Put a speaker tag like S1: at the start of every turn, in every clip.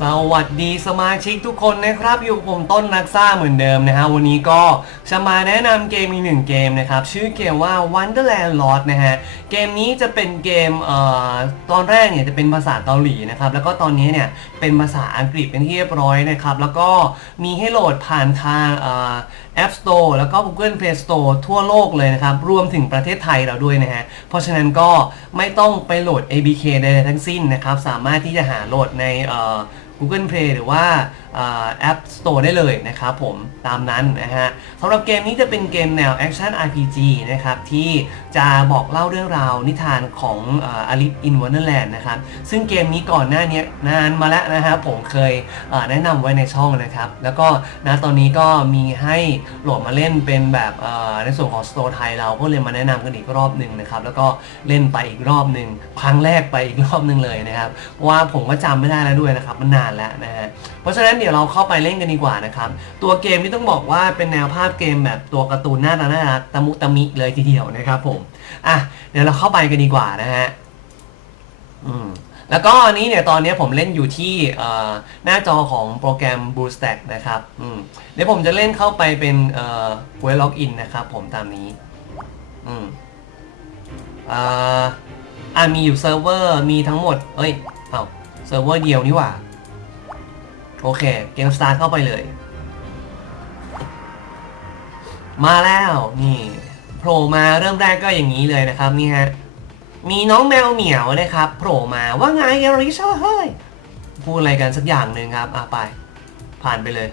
S1: สวัสดีสมาชิกทุกคนนะครับ อยู่ผมต้นนักซ่าเหมือนเดิมนะฮะวันนี้ก็จะมาแนะนำเกมอีกหนึ่งเกมนะครับ ชื่อเกมว่า Wonderland Lost นะฮะ เกมนี้จะเป็นเกมเอ่อตอนแรกเนี่ยจะเป็นภาษาเกาหลีนะครับ แล้วก็ตอนนี้เนี่ยเป็นภาษาอังกฤษเป็นที่เรียบร้อยนะครับ แล้วก็มีให้โหลดผ่านทางเอ่อ App Store แล้วก็ Google Play Store ทั่วโลกเลยนะครับ รวมถึงประเทศไทยเราด้วยนะฮะ เพราะฉะนั้นก็ไม่ต้องไปโหลด ABK ใดๆทั้งสิ้นนะครับ สามารถที่จะหาโหลดในเอ่อ Google Play หรือว่าแอป Store ได้เลยนะครับผมตามนั้นนะฮะสำหรับเกมนี้จะเป็นเกมแนว Action RPG นะครับที่ จะบอกเล่าเรื่องราวนิทานของอลิ e in Wonderland นะครับ ซึ่งเกมนี้ก่อนหน้านี้นานมาแล้วนะครับผมเคยแนะนำไว้ในช่องนะครับ แล้วก็นะตอนนี้ก็มีให้โหลดมาเล่นเป็นแบบในส่วนของ Store ไทยเราก็เลยมาแนะนำกันอีกรอบหนึ่งนะครับ แล้วก็เล่นไปอีกรอบหนึ่งครั้งแรกไปอีกรอบหนึ่งเลยนะครับ เพราะว่าผมก็จำไม่ได้แล้วด้วยนะครับมันนานแล้วนะฮะเพราะฉะนั้นเดี๋ยวเราเข้าไปเล่นกันดีกว่านะครับ ตัวเกมนี่ต้องบอกว่าเป็นแนวภาพเกมแบบตัวการ์ตูนน่ารักน่ารักตะมุตะมิเลยทีเดียวนะครับผมอะเดี๋ยวเราเข้าไปกันดีกว่านะฮะอืมแล้วก็อันนี้เนี่ยตอนนี้ผมเล่นอยู่ที่เอ่อหน้าจอของโปรแกรม BlueStack นะครับอืมเดี๋ยวผมจะเล่นเข้าไปเป็นเอ่อ Web Login นะครับผมตามนี้อืมอ่าอ่ามีอยู่เซิร์ฟเวอร์มีทั้งหมด เอ้ย เอาเซิร์ฟเวอร์เดียวนี่หว่า โอเค เกมสตาร์เข้าไปเลย มาแล้ว นี่ ผล่มาเริ่มแรกก็อย่างนี้เลยนะครับนี่ฮะมีน้องแมวเหมียวนะครับโผล่มาว่าไงเอริชเฮ้ยพูดอะไรกันสักอย่างหนึ่งครับอะไป ผ่านไปเลย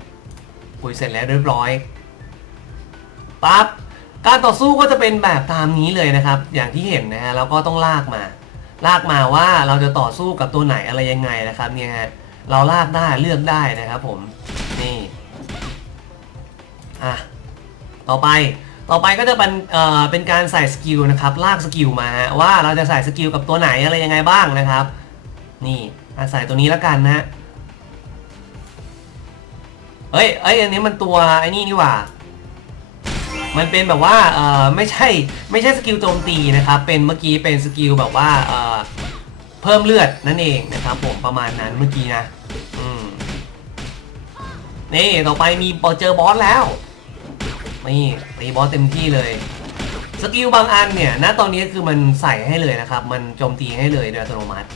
S1: คุยเสร็จแล้วเรียบร้อยปั๊บการต่อสู้ก็จะเป็นแบบตามนี้เลยนะครับ อย่างที่เห็นนะฮะแล้วก็ต้องลากมา ลากมาว่าเราจะต่อสู้กับตัวไหนอะไรยังไงนะครับเนี่ยฮะเราลากได้เลือกได้นะครับผมนี่อะต่อไป ต่อไปก็จะเป็นเอ่อเป็นการใส่สกิลนะครับลากสกิลมาฮะว่าเราจะใส่สกิลกับตัวไหนอะไรยังไงบ้างนะครับ นี่อะใส่ตัวนี้แล้วกันนะเอ้ยเอ้ยอันนี้มันตัวไอ้นี่นี่หว่ามันเป็นแบบว่าเอ่อไม่ใช่ไม่ใช่สกิลโจมตีนะครับ เป็นเมื่อกี้เป็นสกิลแบบว่าเอ่อเพิ่มเลือดนั่นเองนะครับผมประมาณนั้นเมื่อกี้นะอืมนี่ต่อไปมีเจอบอสแล้ว นี่ตีบอสเต็มที่เลยสกิลบางอันเนี่ยณตอนนี้คือมันใส่ให้เลยนะครับ มันโจมตีให้เลยโดยอัตโนมัติ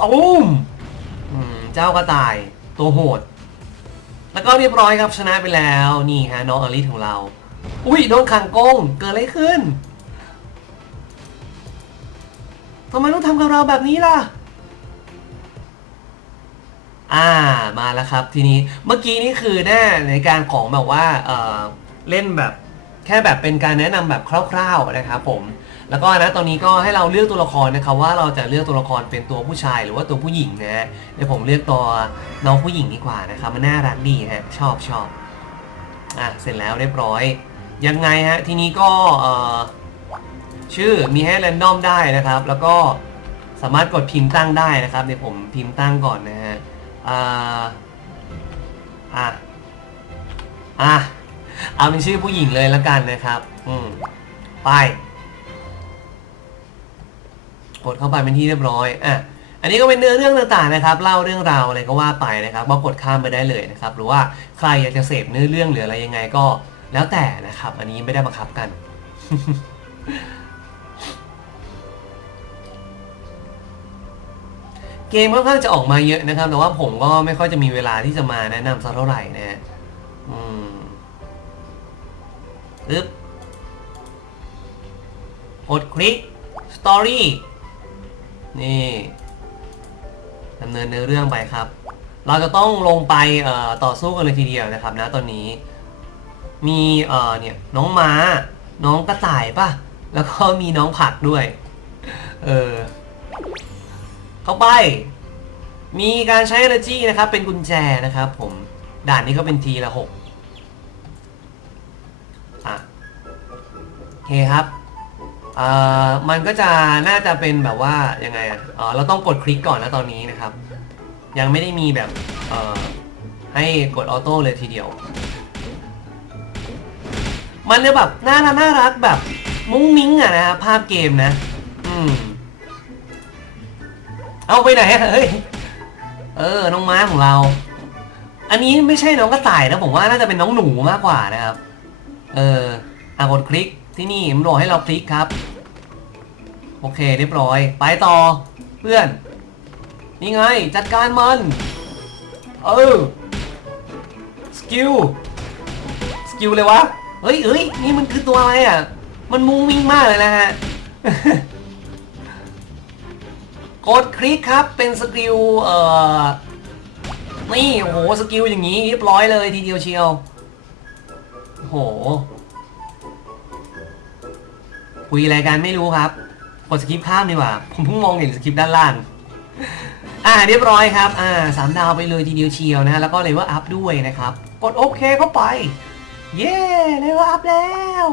S1: ตุ้มเจ้ากระต่ายตัวโหด แล้วก็เรียบร้อยครับชนะไปแล้วนี่ฮะน้องอลิสของเรา อุ้ยโดนขังกงเกิดอะไรขึ้นทำไมต้องทำกับเราแบบนี้ล่ะ อ่ามาแล้วครับทีนี้เมื่อกี้นี่คือหน้าในการของแบบว่าเออเล่นแบบแค่แบบเป็นการแนะนำแบบคร่าวๆนะครับผมแล้วก็นะตอนนี้ก็ให้เราเลือกตัวละครนะครับว่าเราจะเลือกตัวละครเป็นตัวผู้ชายหรือว่าตัวผู้หญิงนะฮะเดี๋ยวผมเลือกตัวน้องผู้หญิงดีกว่านะครับมันน่ารักดีฮะชอบชอบอะเสร็จแล้วเรียบร้อย ยังไงฮะทีนี้ก็เอ่อชื่อมีให้แรนดอมได้นะครับ แล้วก็สามารถกดพิมพ์ตั้งได้นะครับเดี๋ยวผมพิมพ์ตั้งก่อนนะฮะ อ่าอะอะเอาเป็นชื่อผู้หญิงเลยแล้วกันนะครับ อืมไป กดเข้าไปเป็นที่เรียบร้อย อะ อันนี้ก็เป็นเนื้อเรื่องต่างๆนะครับ เล่าเรื่องราวอะไรก็ว่าไปนะครับว่ากดข้ามไปได้เลยนะครับ หรือว่าใครอยากจะเสพเนื้อเรื่องหรืออะไรยังไงก็ แล้วแต่นะครับ อันนี้ไม่ได้บังคับกัน เกมค่อนข้างจะออกมาเยอะนะครับ แต่ว่าผมก็ไม่ค่อยจะมีเวลาที่จะมาแนะนำสักเท่าไหร่นะฮะอืมปึ๊บกดคลิก Story นี่ดำเนินเนื้อเรื่องไปครับ เราจะต้องลงไปเอ่อต่อสู้กันเลยทีเดียวนะครับนะตอนนี้ มีเอ่อเนี่ยน้องม้า น้องกระต่ายป่ะ แล้วก็มีน้องผักด้วย เออ เข้าไป มีการใช้ energy นะครับ เป็นกุญแจนะครับผม ด่านนี้ก็เป็นทีละหกอะโอเคครับ เอ่อ มันก็จะน่าจะเป็นแบบว่า ยังไงอะเออเราต้องกดคลิกก่อนนะตอนนี้นะครับ ยังไม่ได้มีแบบ เอ่อ ให้กดออโต้เลยทีเดียว มันจะแบบน่ารักน่ารักแบบมุ้งมิ้งอะนะภาพเกมนะ อืม เอาไปไหนอะเฮ้ย เออ น้องม้าของเรา อันนี้ไม่ใช่น้องกระต่ายนะผมว่าน่าจะเป็นน้องหนูมากกว่านะครับ เอออะกดคลิกที่นี่มันบอกให้เราคลิกครับ โอเคเรียบร้อย ไปต่อ เพื่อน นี่ไง จัดการมัน เออ สกิล สกิลเลยวะ เฮ้ยเฮ้ยนี่มันคือตัวอะไรอะ มันมุงมิ่งมากเลยนะฮะ กดคลิกครับ เป็นสกิลเอ่อ นี่โอ้โหสกิลอย่างนี้เรียบร้อยเลยทีเดียวเชียวโอ้โหคุยอะไรกันไม่รู้ครับ กดสกิปข้ามดีกว่า ผมเพิ่งมองเห็นสกิปด้านล่าง อ่าเรียบร้อยครับ อ่าสามดาวไปเลยทีเดียวเชียวนะฮะแล้วก็เลเวลอัพด้วยนะครับ กดโอเคเข้าไป เย้เลเวลอัพแล้ว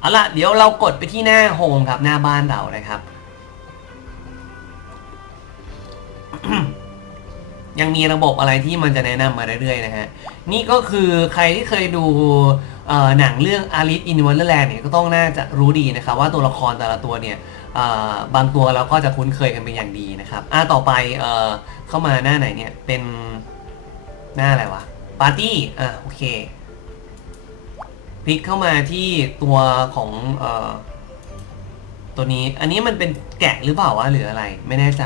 S1: เอาล่ะเดี๋ยวเรากดไปที่หน้าโฮมครับหน้าบ้านเรานะครับ ยังมีระบบอะไรที่มันจะแนะนำมาเรื่อยๆนะฮะ นี่ก็คือใครที่เคยดูหนังเรื่อง Alice in Wonderland เนี่ยก็ต้องน่าจะรู้ดีนะครับ ว่าตัวละครแต่ละตัวเนี่ยบางตัวเราก็จะคุ้นเคยกันเป็นอย่างดีนะครับอะต่อไปเอเข้ามาหน้าไหนเนี่ยเป็นหน้าอะไรวะปาร์ตี้อะโอเคพลิกเข้ามาที่ตัวของอตัวนี้อันนี้มันเป็นแกะหรือเปล่าวะหรืออะไรไม่แน่ใจ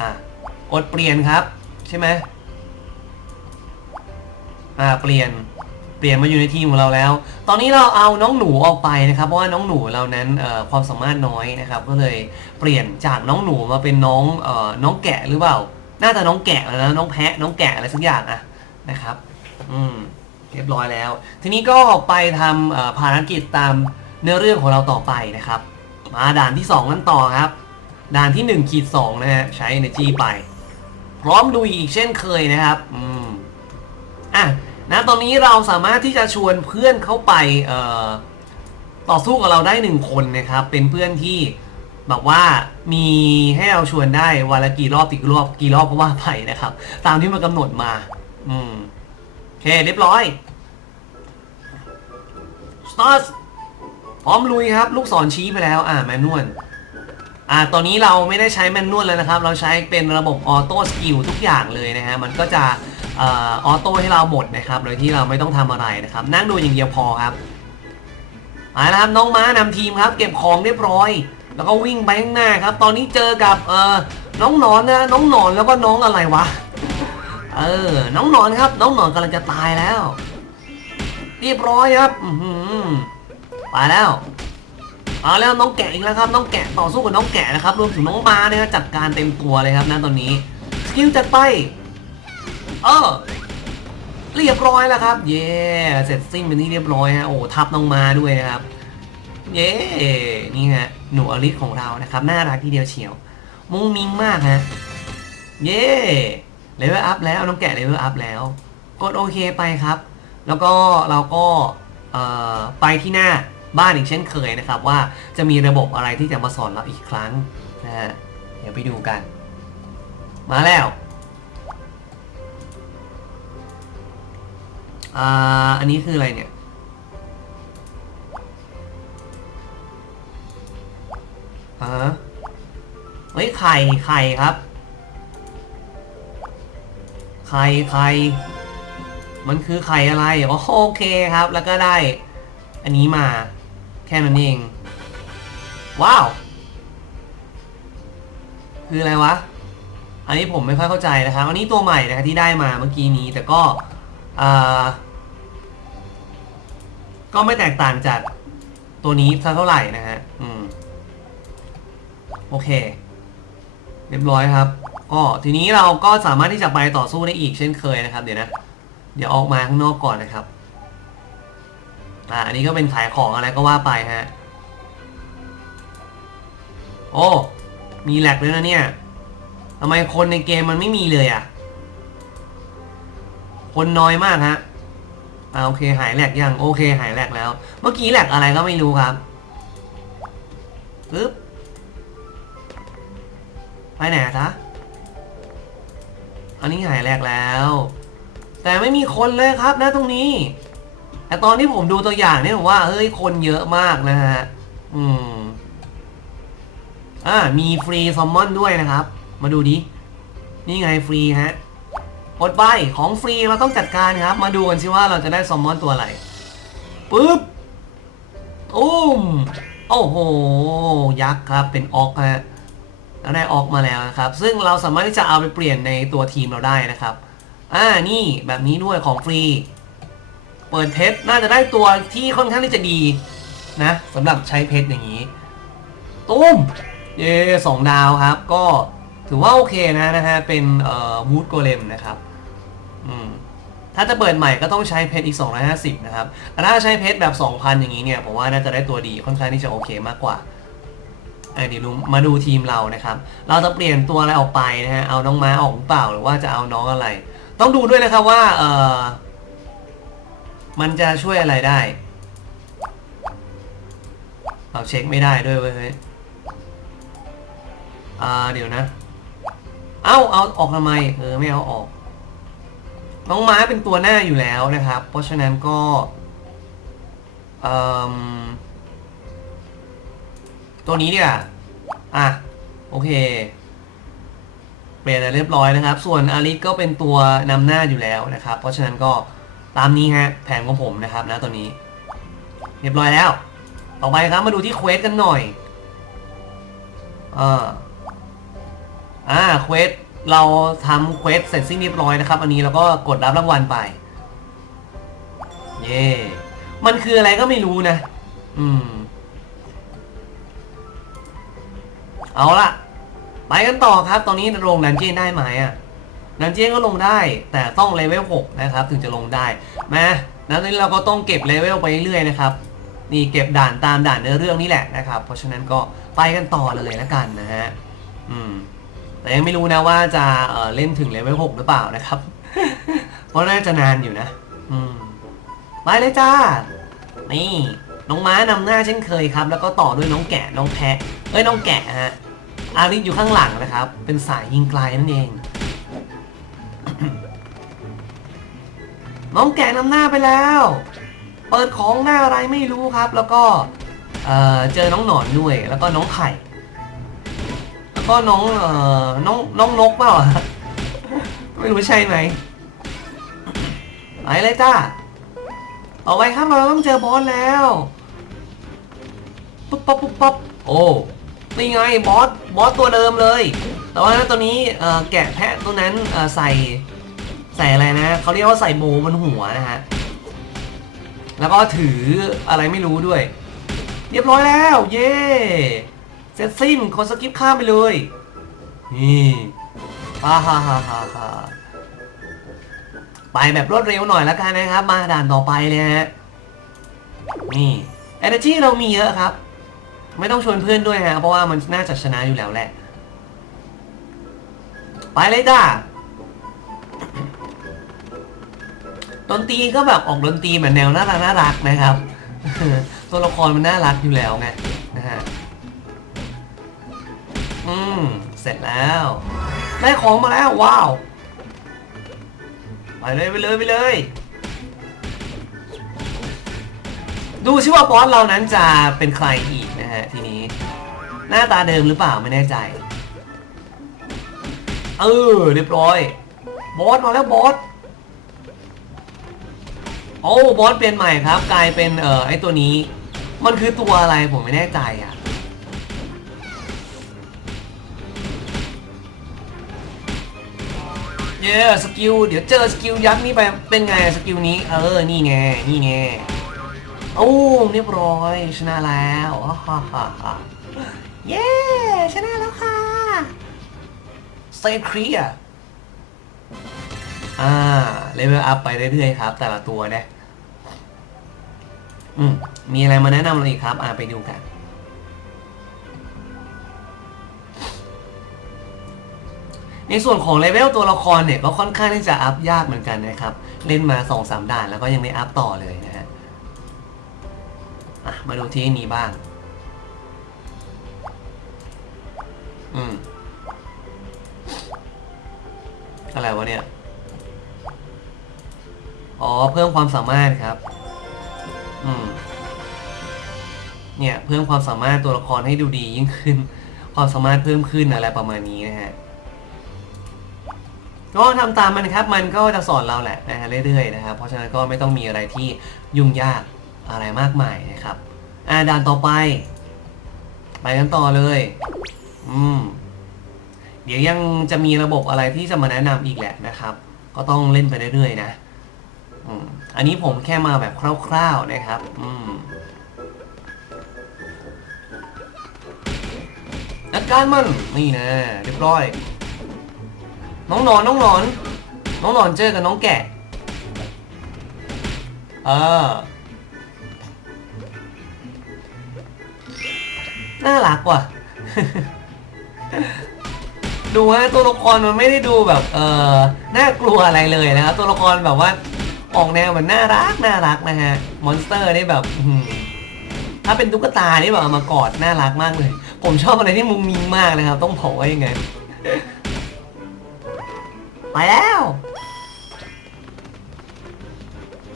S1: อะกดเปลี่ยนครับ ใช่ไหมอ่าเปลี่ยนเปลี่ยนมาอยู่ในทีมของเราแล้ว ตอนนี้เราเอาน้องหนูออกไปนะครับ เพราะว่าน้องหนูเรานั้นความสามารถน้อยนะครับ ก็เลยเปลี่ยนจากน้องหนูมาเป็นน้องอน้องแกะหรือเปล่า น่าจะน้องแกะแล้วนะน้องแพะน้องแกะอะไรสักอย่างอะนะครับ อืมเรียบร้อยแล้ว ทีนี้ก็ไปทำภารกิจตามเนื้อเรื่องของเราต่อไปนะครับ มาด่านที่2กันต่อครับ ด่านที่1ขีด2นะฮะ ใช้ energy ไป พร้อมดูอีกเช่นเคยนะครับ อืม อะนะตอนนี้เราสามารถที่จะชวนเพื่อนเข้าไปเอ่อต่อสู้กับเราได้หนึ่งคนนะครับ เป็นเพื่อนที่แบบว่ามีให้เราชวนได้วันละกี่รอบกี่รอบกี่รอบก็ว่าไปนะครับ ตามที่มันกำหนดมา อืมโอเคเรียบร้อย start พร้อมลุยครับ ลูกศรชี้ไปแล้ว อ่าแมนนวล อ่าตอนนี้เราไม่ได้ใช้แมนนวลแล้วนะครับ เราใช้เป็นระบบออโต้สกิลทุกอย่างเลยนะฮะ มันก็จะออโต้ให้เราหมดนะครับ โดยที่เราไม่ต้องทำอะไรนะครับ นั่งดูอย่างเดียวพอครับมาแล้วครับน้องม้านำทีมครับ เก็บของเรียบร้อย แล้วก็วิ่งไปข้างหน้าครับ ตอนนี้เจอกับเออน้องหนอนนะ น้องหนอนแล้วก็น้องอะไรวะ เออ น้องหนอนครับ น้องหนอนกำลังจะตายแล้ว เรียบร้อยครับ อืไปแล้ว เอาแล้วน้องแกะอีกแล้วครับน้องแกะต่อสู้กับน้องแกะนะครับรวมถึงน้องมาเนี่ยจัดการเต็มตัวเลยครับนะตอนนี้สกิลจัดไปเออเรียบร้อยแล้วครับ เย่เสร็จสิ้นเป็นที่เรียบร้อยฮะโอ้ทับน้องมาด้วยนะครับเย่นี่ฮะหนูอลิสของเรานะครับน่ารักทีเดียวเฉียว มุ้งมิ้งมากฮะเย่เลเวลอัพแล้วน้องแกะเลเวลอัพแล้ว กดโอเคไปครับ แล้วก็เราก็ไปที่หน้า บ้านอีกเช่นเคยนะครับ ว่าจะมีระบบอะไรที่จะมาสอนเราอีกครั้งนะฮะเดี๋ยวไปดูกัน มาแล้วอ่าอันนี้คืออะไรเนี่ยอ่าฮะเฮ้ยไข่ไข่ครับไข่ไข่มันคือไข่อะไรโอเคครับ แล้วก็ได้ อันนี้มา แค่นั้นเอง ว้าว คืออะไรวะ อันนี้ผมไม่ค่อยเข้าใจนะครับ อันนี้ตัวใหม่นะครับที่ได้มาเมื่อกี้นี้ แต่ก็ก็ไม่แตกต่างจากตัวนี้สักเท่าไหร่นะฮะ อืม โอเค เรียบร้อยครับ ก็ทีนี้เราก็สามารถที่จะไปต่อสู้ได้อีกเช่นเคยนะครับ เดี๋ยวนะ เดี๋ยวออกมาข้างนอกก่อนนะครับ อ่าอันนี้ก็เป็นขายของอะไรก็ว่าไปฮะ โอ้ มีแหลกด้วยนะเนี่ยทำไมคนในเกมมันไม่มีเลยอะ คนน้อยมากฮะอ่าโอเคหายแหลกยังโอเคหายแหลกแล้ว เมื่อกี้แหลกอะไรก็ไม่รู้ครับปึ๊บไปไหนอะจ๊ะอันนี้หายแหลกแล้ว แต่ไม่มีคนเลยครับนะตรงนี้ แต่ตอนที่ผมดูตัวอย่างเนี่ยผมว่าเฮ้ยคนเยอะมากนะฮะ อืม อ่า มีฟรีซอมมอนด้วยนะครับ มาดูดิ นี่ไงฟรีฮะปลดใบของฟรีเราต้องจัดการครับ มาดูกันสิว่าเราจะได้ซอมมอนตัวอะไรปึ๊บอุ้มโอ้โห ยักษ์ครับ เป็นออกฮะแล้วได้ออกมาแล้วนะครับ ซึ่งเราสามารถที่จะเอาไปเปลี่ยนในตัวทีมเราได้นะครับ อ่า นี่แบบนี้ด้วยของฟรี เปิดเพชรน่าจะได้ตัวที่ค่อนข้างที่จะดีนะสำหรับใช้เพชรอย่างนี้ตุ้มเย่สองดาวครับ ก็ถือว่าโอเคนะนะฮะเป็นเอ่อวูดโกเลมนะครับอืมถ้าจะเปิดใหม่ก็ต้องใช้เพชรอีก 250 นะครับแต่ถ้าใช้เพชรแบบ 2,000 อย่างนี้เนี่ยผมว่าน่าจะได้ตัวดีค่อนข้างที่จะโอเคมากกว่าเดี๋ยวมาดูทีมเรานะครับ เราจะเปลี่ยนตัวอะไรออกไปนะฮะ เอาน้องม้าออกหรือเปล่า หรือว่าจะเอาน้องอะไร ต้องดูด้วยนะครับว่าเออ มันจะช่วยอะไรได้ เราเช็คไม่ได้ด้วยเว้ยอ่าเดี๋ยวนะ เอ้าเอาออกทำไม เออไม่เอาออก น้องม้าเป็นตัวหน้าอยู่แล้วนะครับ เพราะฉะนั้นก็ตัวนี้เนี่ยอะ โอเค เปลี่ยนเรียบร้อยนะครับ ส่วนอาริสก็เป็นตัวนำหน้าอยู่แล้วนะครับ เพราะฉะนั้นก็ ตามนี้ฮะแผนของผมนะครับนะตัวนี้ เรียบร้อยแล้ว ต่อไปครับมาดูที่เควสกันหน่อยเอ่าอ่าเควสเราทำเควสเสร็จสิ้นเรียบร้อยนะครับ อันนี้เราก็กดรับรางวัลไป เย่มันคืออะไรก็ไม่รู้นะ อืม เอาละไปกันต่อครับ ตอนนี้ลงดันเจนได้ไหมอะ ดันเจี้ยนก็ลงได้ แต่ต้องเลเวล6นะครับถึงจะลงได้มาแล้วนี้นเราก็ต้องเก็บเลเวลไปเรื่อยๆนะครับนี่เก็บด่านตามด่านเนื้อเรื่องนี่แหละนะครับ เพราะฉะนั้นก็ไปกันต่อเลยแล้วกันนะฮะอืมแต่ยังไม่รู้นะว่าจะเเล่นถึงเลเวล6หรือเปล่านะครับ เพราะน่าจะนานอยู่นะ อืมไปเลยจ้า นี่น้องม้านำหน้าเช่นเคยครับ แล้วก็ต่อด้วยน้องแกะน้องแพะเอ้ยน้องแกะฮะอาริสอยู่ข้างหลังนะครับ เป็นสายยิงไกลนั่นเอง น้องแกะนำหน้าไปแล้ว เปิดของหน้าอะไรไม่รู้ครับ แล้วก็เออเจอน้องหนอนด้วย แล้วก็น้องไข่ แล้วก็น้องเออน้องน้องนกเปล่าไม่รู้ใช่ไหมไปเลยจ้าเอาไว้ครับเราต้องเจอบอสแล้วปุ๊บปั๊บปุ๊บปั๊บโอ้นี่ไงบอสบอสตัวเดิมเลย แต่ว่าตัวนี้แกะแพะตัวนั้นใส่ ใส่อะไรนะเขาเรียกว่าใส่โบบนหัวนะฮะ แล้วก็ถืออะไรไม่รู้ด้วย เรียบร้อยแล้ว เย่เสร็จสิ้นคนสกิปข้ามไปเลย นี่ฮ่าฮ่าฮ่าฮ่าฮ่าไปแบบรวดเร็วหน่อยแล้วกันนะครับ มาด่านต่อไปเลยฮะ นี่ energy เรามีเยอะครับ ไม่ต้องชวนเพื่อนด้วยฮะ เพราะว่ามันน่าจะชนะอยู่แล้วแหละ ไปเลยจ้า ดนตรีก็แบบออกดนตรีแบบแนวน่ารักน่ารักนะครับ ตัวละครมันน่ารักอยู่แล้วไงนะฮะอืมเสร็จแล้วได้ของมาแล้วว้าวไปเลยไปเลยไปเลย ดูชิว่าบอสเรานั้นจะเป็นใครอีกนะฮะทีนี้ หน้าตาเดิมหรือเปล่าไม่แน่ใจ เออเรียบร้อย บอสมาแล้วบอส โอ้บอสเปลี่ยนใหม่ครับ กลายเป็นเอ่อไอตัวนี้ มันคือตัวอะไรผมไม่แน่ใจอะเย้สกิลเดี๋ยวเจอสกิลยักษ์นี่ไปเป็นไงสกิลนี้ เออ นี่ไง นี่ไงโอ้เรียบร้อย ชนะแล้วฮ่าฮ่าฮ่าเย้ชนะแล้วค่ะเซฟครีอะ อ่าเลเวลอัพไปเรื่อยๆครับ แต่ละตัวนะอืมมีอะไรมาแนะนำเราอีกครับ อ่าไปดูกันในส่วนของเลเวลตัวละครเนี่ยก็ค่อนข้างที่จะอัพยากเหมือนกันนะครับ เล่นมา2-3ด่านแล้วก็ยังไม่อัพต่อเลยนะฮะอะมาดูที่นี้บ้าง อืม อะไรวะเนี่ย อ๋อ เพิ่มความสามารถครับ อืม เนี่ย เพิ่มความสามารถตัวละครให้ดูดียิ่งขึ้น ความสามารถเพิ่มขึ้นอะไรประมาณนี้นะฮะ ก็ทำตามมันครับ มันก็จะสอนเราแหละนะฮะเรื่อยๆนะครับ เพราะฉะนั้นก็ไม่ต้องมีอะไรที่ยุ่งยากอะไรมากมายนะครับ อ่าด่านต่อไป ไปกันต่อเลย อืม เดี๋ยวยังจะมีระบบอะไรที่จะมาแนะนำอีกแหละนะครับ ก็ต้องเล่นไปเรื่อยๆนะ อันนี้ผมแค่มาแบบคร่าวๆนะครับ อืมจัดการมัน นี่นะเรียบร้อย น้องหนอนน้องหนอน น้องหนอนเจอกับน้องแกะเออน่ารักว่ะ ดูฮะตัวละครมันไม่ได้ดูแบบ เออน่ากลัวอะไรเลยนะครับตัวละครแบบว่า ออกแนวเหมือนน่ารักน่ารักนะฮะ มอนสเตอร์นี่แบบถ้าเป็นตุ๊กตานี่แบบเอามากอดน่ารักมากเลย ผมชอบอะไรที่มุงมิงมากนะครับ ต้องบอว่ายังไงไปแล้ว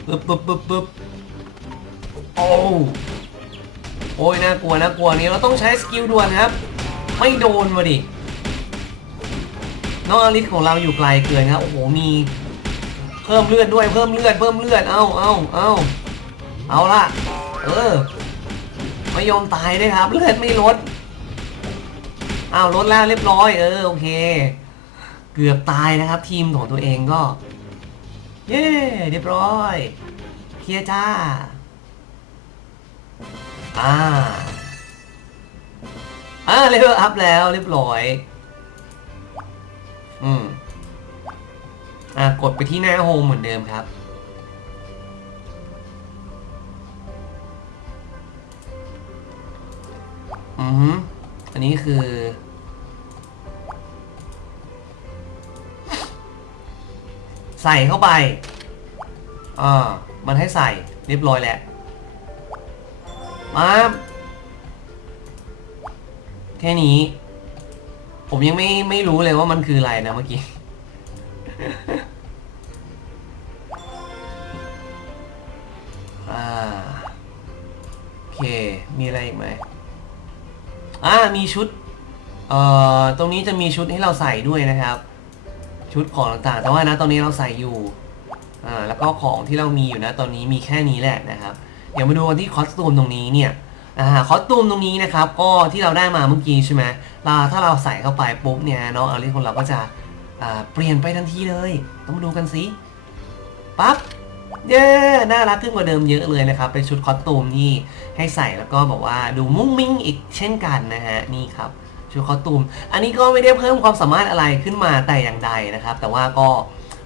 S1: ปึ๊บปึ๊บปึ๊บปึ๊บโอ้โอ้ยน่ากลัวน่ากลัวนี่เราต้องใช้สกิลด่วนครับ ไม่โดนมาดิน้องอลิสของเราอยู่ไกลเกินครับโอ้โหมี เพิ่มเลือดด้วยเพิ่มเลือดเพิ่มเลือดเอาเอาเอาเอาละเออไม่ยอมตายด้วยครับ เลือดไม่ลดเอาลดแล้วเรียบร้อยเออโอเค เกือบตายนะครับ ทีมของตัวเองก็ เย้เรียบร้อยเคลียร์จ้าอ่าอ่าเลเวลอัพแล้วเรียบร้อย อืม อ่ากดไปที่หน้าโฮมเหมือนเดิมครับ อือฮึอันนี้คือ ใส่เข้าไป อ่า มันให้ใส่เรียบร้อยแหละมาแค่นี้ ผมยังไม่ไม่รู้เลยว่ามันคืออะไรนะเมื่อกี้ เค มีอะไรอีกไหมอ่ามีชุด เอ่อ ตรงนี้จะมีชุดให้เราใส่ด้วยนะครับ ชุดของต่างๆ แต่ว่านะตอนนี้เราใส่อยู่ อ่า แล้วก็ของที่เรามีอยู่นะ ตอนนี้มีแค่นี้แหละนะครับ เดี๋ยวมาดูกันที่คอสตูมตรงนี้เนี่ย อ่า คอสตูมตรงนี้นะครับ ก็ที่เราได้มาเมื่อกี้ใช่ไหมเราถ้าเราใส่เข้าไปปุ๊บเนี่ยน้องอลิสของเราก็จะ อ่า เปลี่ยนไปทันทีเลย ต้องมาดูกันสิ ปั๊บ เย้น่ารักขึ้นกว่าเดิมเยอะเลยนะครับ เป็นชุดคอสตูมที่ให้ใส่แล้วก็บอกว่าดูมุ้งมิ้งอีกเช่นกันนะฮะ นี่ครับ ชุดคอสตูม อันนี้ก็ไม่ได้เพิ่มความสามารถอะไรขึ้นมาแต่อย่างใดนะครับ แต่ว่าก็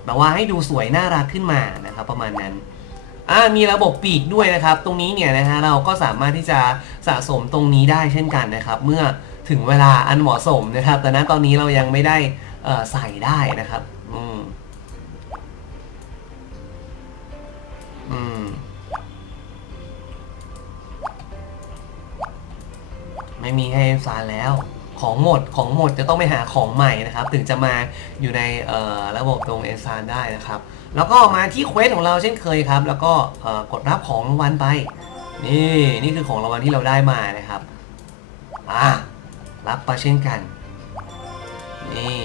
S1: แบบว่าให้ดูสวยน่ารักขึ้นมานะครับ ประมาณนั้นอ่ามีระบบปีกด้วยนะครับ ตรงนี้เนี่ยนะฮะเราก็สามารถที่จะสะสมตรงนี้ได้เช่นกันนะครับ เมื่อถึงเวลาอันเหมาะสมนะครับ แต่ณตอนนี้เรายังไม่ได้ใส่ได้นะครับ ไม่มีให้สารแล้ว ของหมดของหมดจะต้องไปหาของใหม่นะครับ ถึงจะมาอยู่ในระบบตรงเอซานได้นะครับ แล้วก็มาที่เควสของเราเช่นเคยครับ แล้วก็กดรับของรางวัลไป นี่นี่คือของรางวัลที่เราได้มานะครับอะรับไปเช่นกัน นี่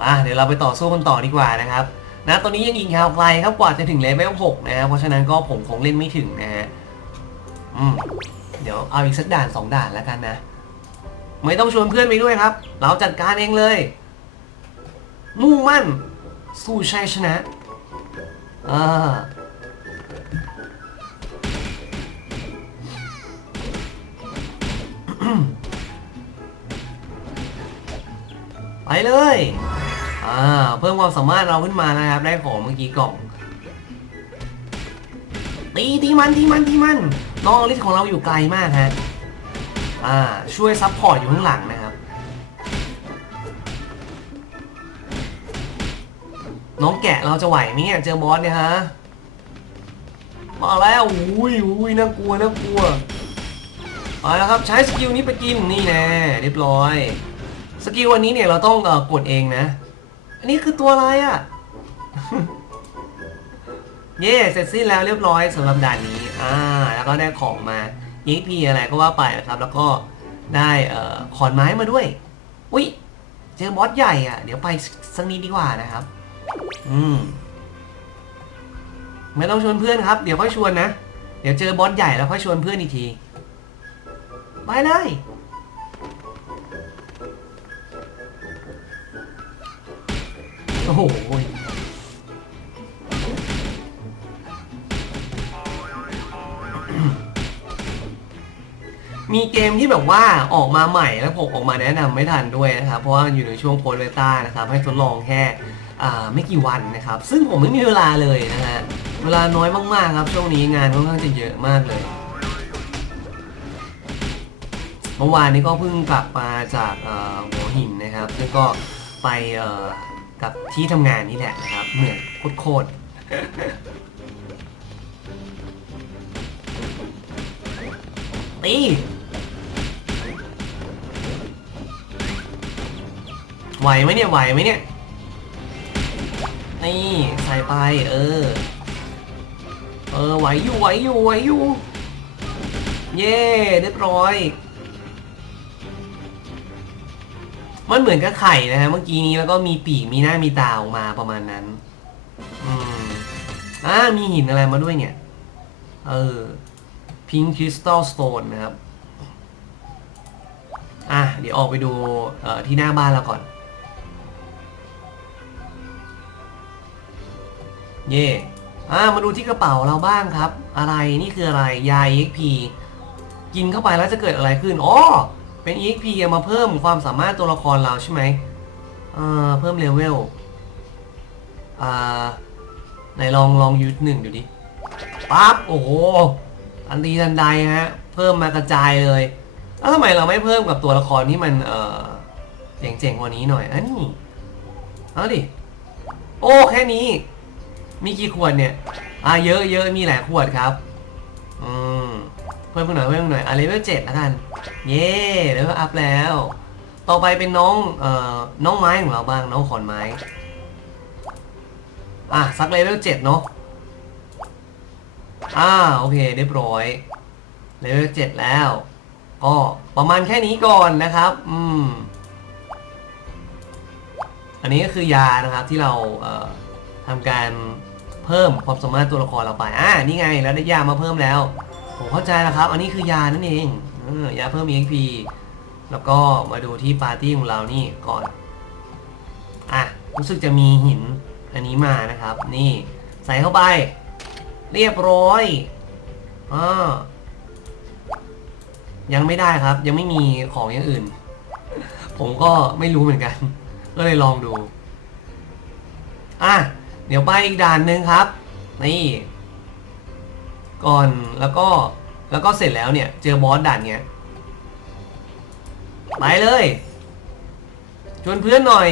S1: มาเดี๋ยวเราไปต่อสู้กันต่อดีกว่านะครับนะตอนนี้ยังอีกยาวไกลครับกว่าจะถึงเลเวล6นะฮะเพราะฉะนั้นก็ผมคงเล่นไม่ถึงนะฮะอืม เดี๋ยวเอาอีกสักด่านสองด่านแล้วกันนะ ไม่ต้องชวนเพื่อนไปด้วยครับ เราจัดการเองเลย มุ่งมั่น สู้ชัยชนะอ่าไปเลย อ่า เพิ่มความสามารถเราขึ้นมานะครับ ได้ของเมื่อกี้กล่อง ตีตีมันตีมันตีมันน้องอลิสของเราอยู่ไกลมากฮะอ่าช่วยซับพอร์ตอยู่ข้างหลังนะครับน้องแกะเราจะไหวไหมเนี่ยเจอบอสเนี่ยฮะมาแล้วอุ้ยอุ้ยน่ากลัวน่ากลัวเอาละครับใช้สกิลนี้ไปกินนี่แน่เรียบร้อยสกิลวันนี้เนี่ยเราต้องเอ่อกดเองนะ อันนี้คือตัวอะไรอะ่ะ เย่เสร็จสิ้นแล้วเรียบร้อยสำหรับด่านนี้อ่าแล้วก็ได้ของมา EXP อะไรก็ว่าไปนะครับ แล้วก็ได้เอ่อขอนไม้มาด้วย อุ้ยเจอบอสใหญ่อะ เดี๋ยวไปสักนิดดีกว่านะครับ อืมไม่ต้องชวนเพื่อนครับ เดี๋ยวค่อยชวนนะ เดี๋ยวเจอบอสใหญ่แล้วค่อยชวนเพื่อนอีกที ไปเลยโอ้โห มีเกมที่แบบว่าออกมาใหม่แล้วผมออกมาแนะนำไม่ทันด้วยนะครับ เพราะว่าอยู่ในช่วงโพสเบต้านะครับให้ทดลองแค่อ่าไม่กี่วันนะครับ ซึ่งผมไม่มีเวลาเลยนะฮะเวลาน้อยมากๆครับช่วงนี้งานค่อนข้างจะเยอะมากเลยเมื่อวานนี้ก็เพิ่งกลับมาจากหัวหินนะครับซึ่งก็ไปกับที่ทำงานนี่แหละนะครับเหนื่อยโคตรตี ไหวไหมเนี่ยไหวไหมเนี่ย นี่ใส่ไปเออ เออไหวอยู่ไหวอยู่ไหวอยู่ เย่เรียบร้อย มันเหมือนกับไข่นะฮะเมื่อกี้นี้แล้วก็มีปีกมีหน้ามีตาออกมาประมาณนั้น อืมอ่ามีหินอะไรมาด้วยเนี่ย เออ Pink Crystal Stone นะครับ อะ เดี๋ยวออกไปดูที่หน้าบ้านเราก่อน เย่อ่ามาดูที่กระเป๋าเราบ้างครับ อะไรนี่คืออะไรยา EXP กินเข้าไปแล้วจะเกิดอะไรขึ้นอ๋อเป็น EXP เอามาเพิ่มความสามารถตัวละครเราใช่ไหมเอ่อเพิ่มเลเวลอ่าไหนลองลองยูทหนึ่งดูดิปั๊บโอ้โหอันดีทันใดฮะเพิ่มมากระจายเลยแล้วทำไมเราไม่เพิ่มกับตัวละครที่มันเอ่อเจ๋งๆกว่านี้หน่อยอันนี้เอาดิโอ้แค่นี้ มีกี่ขวดเนี่ย อ่าเยอะเยอะมีหลายขวดครับ อืม เพิ่มหน่อยเพิ่มหน่อยอะเลเวลเจ็ดแล้วกัน เย่เลเวลอัพแล้ว ต่อไปเป็นน้อง เอ่อ น้องไม้ของเราบ้าง น้องขอนไม้ อะสักเลเวลเจ็ดเนาะ อ่าโอเคเรียบร้อย เลเวลเจ็ดแล้ว ก็ประมาณแค่นี้ก่อนนะครับ อืม อันนี้ก็คือยานะครับที่เรา เอ่อ ทำการเพิ่มความสามารถตัวละครเราไปอ่านี่ไงแล้วได้ยามาเพิ่มแล้ว ผมเข้าใจแล้วครับ อันนี้คือยานั่นเองอยาเพิ่ม EXP แล้วก็มาดูที่ปาร์ตี้ของเรานี่ก่อนอะรู้สึกจะมีหินอันนี้มานะครับ นี่ใส่เข้าไป เรียบร้อยอ่ายังไม่ได้ครับ ยังไม่มีของอย่างอื่น ผมก็ไม่รู้เหมือนกัน ก็เลยลองดู อะ เดี๋ยวไปอีกด่านหนึ่งครับ นี่ ก่อนแล้วก็แล้วก็เสร็จแล้วเนี่ย เจอบอสด่านเนี้ยไปเลย ชวนเพื่อนหน่อย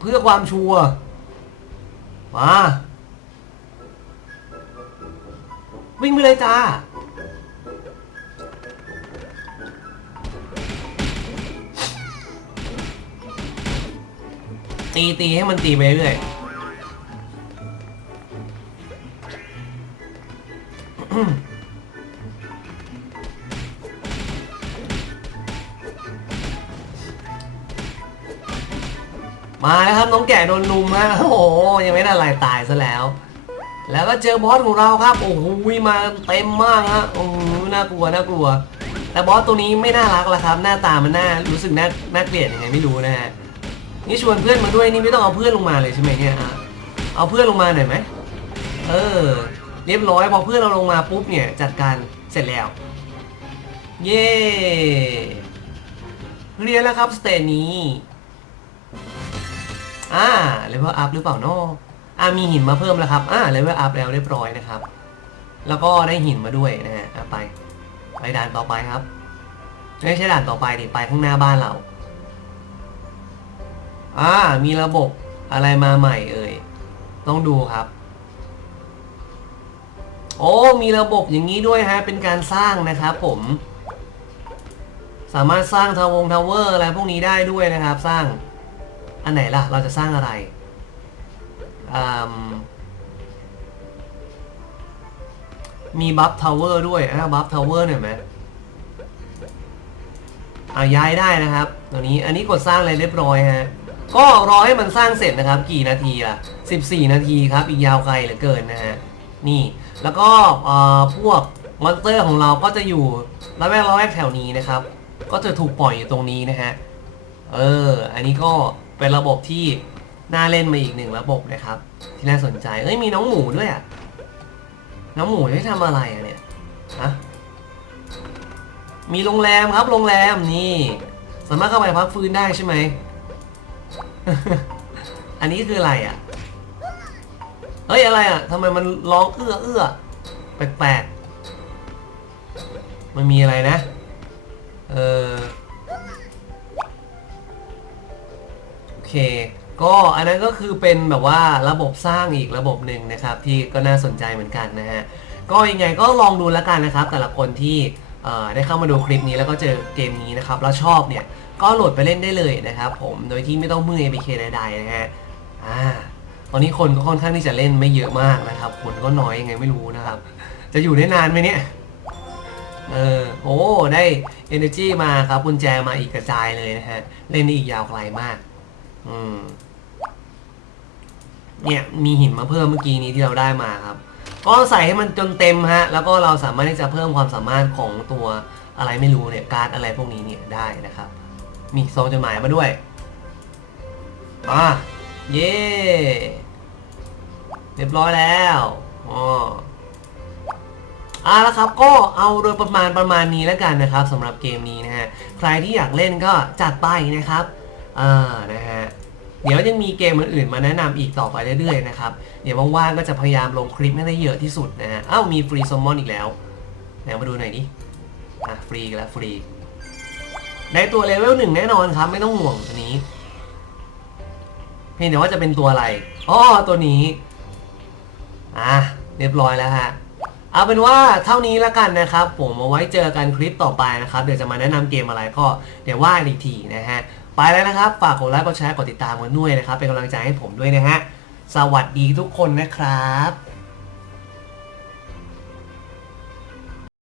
S1: เพื่อความชัวร์มาวิ่งไปเลยจ้า ตีตีให้มันตีไปเรื่อย มาแล้วครับน้องแก่โดนลุมฮะโอ้โหยังไม่ได้อะไรตายซะแล้ว แล้วก็เจอบอสของเราครับ โอ้โหมาเต็มมากฮะโอ้โหน่ากลัวน่ากลัว แต่บอสตัวนี้ไม่น่ารักละครับ หน้าตามันน่ารู้สึกน่าน่าเกลียดยังไงไม่รู้นะฮะนี่ชวนเพื่อนมาด้วยนี่ไม่ต้องเอาเพื่อนลงมาเลยใช่ไหมเนี่ยอะเอาเพื่อนลงมาหน่อยไหมเออ เรียบร้อยพอเพื่อนเราลงมาปุ๊บเนี่ยจัดการเสร็จแล้ว เย้เรียนแล้วครับสเตจนี้อ่าเลเวลอัพหรือเปล่าเนาะอ่ามีหินมาเพิ่มแล้วครับอ่าเลเวลอัพแล้วเรียบร้อยนะครับ แล้วก็ได้หินมาด้วยนะฮะอะไปไปด่านต่อไปครับไม่ใช่ด่านต่อไปดิไปข้างหน้าบ้านเราอ่ามีระบบอะไรมาใหม่เอ่ยต้องดูครับ โอ้ มีระบบอย่างนี้ด้วยฮะ เป็นการสร้างนะครับผม สามารถสร้างทาวงทาวเวอร์อะไรพวกนี้ได้ด้วยนะครับ สร้าง อันไหนล่ะ เราจะสร้างอะไรมมีบัฟทาวเวอร์ด้วยอะบัฟทาวเวอร์หน่อยไหมอ่าย้ายได้นะครับ ตัวนี้ อันนี้กดสร้างอะไรเรียบร้อยฮะ ก็รอให้มันสร้างเสร็จนะครับ กี่นาทีล่ะ 14 นาทีครับ อีกยาวไกลเหลือเกินนะฮะ นี่ แล้วก็พวกมอนสเตอร์ของเราก็จะอยู่ระแวกระแวกแถวนี้นะครับ ก็จะถูกปล่อยอยู่ตรงนี้นะฮะ เออ อันนี้ก็เป็นระบบที่น่าเล่นมาอีกหนึ่งระบบนะครับ ที่น่าสนใจ เอ้ยมีน้องหมูด้วยอะ น้องหมูได้ทำอะไรอะเนี่ย ฮะ มีโรงแรมครับโรงแรมนี่ สามารถเข้าไปพักฟื้นได้ใช่ไหม อันนี้คืออะไรอะ เฮ้ยอะไรอะทำไมมันร้องเอื้อเอื้อแปลกๆ มันมีอะไรนะ เออโอเค ก็อันนั้นก็คือเป็นแบบว่าระบบสร้างอีกระบบหนึ่งนะครับ ที่ก็น่าสนใจเหมือนกันนะฮะ ก็ยังไงก็ลองดูแล้วกันนะครับ แต่ละคนที่เอ่อได้เข้ามาดูคลิปนี้แล้วก็เจอเกมนี้นะครับ แล้วชอบเนี่ย ก็โหลดไปเล่นได้เลยนะครับผม โดยที่ไม่ต้องมือ APK ใดๆนะฮะ อ่า ตอนนี้คนก็ค่อนข้างที่จะเล่นไม่เยอะมากนะครับ คนก็น้อยยังไงไม่รู้นะครับ จะอยู่ได้นานไหมเนี่ย เออ โอ้ ได้ energy มาครับกุญแจมาอีกกระจายเลยนะฮะ เล่นได้อีกยาวไกลมาก อืม เนี่ย มีหินมาเพิ่มเมื่อกี้นี้ที่เราได้มาครับ ก็ใส่ให้มันจนเต็มฮะ แล้วก็เราสามารถที่จะเพิ่มความสามารถของตัวอะไรไม่รู้เนี่ย การ์ดอะไรพวกนี้เนี่ยได้นะครับ มีซองจดหมายมาด้วย อ่า เย้ เรียบร้อยแล้วอ๋ออะแล้วครับก็เอาโดยประมาณประมาณนี้แล้วกันนะครับสำหรับเกมนี้นะฮะใครที่อยากเล่นก็จัดไปนะครับอ่านะฮะเดี๋ยวยังมีเกมอื่นๆมาแนะนำอีกต่อไปเรื่อยๆนะครับเดี๋ยวว่างๆก็จะพยายามลงคลิปให้ได้เยอะที่สุดนะฮะอ้าวมีฟรีซอมมอนอีกแล้วไหนมาดูหน่อยดิอะฟรีอีกแล้วฟรีได้ตัวเลเวลหนึ่งแน่นอนครับ ไม่ต้องห่วงอันนี้ เพียงแต่ว่าจะเป็นตัวอะไรอ๋อตัวนี้ อะเรียบร้อยแล้วฮะเอาเป็นว่าเท่านี้แล้วกันนะครับ ผมเอาไว้เจอกันคลิปต่อไปนะครับ เดี๋ยวจะมาแนะนำเกมอะไรก็เดี๋ยวว่าอีกทีนะฮะไปแล้วนะครับ ฝากกดไลค์กดแชร์กดติดตามกันด้วยนะครับ เป็นกำลังใจให้ผมด้วยนะฮะสวัสดีทุกคนนะครับ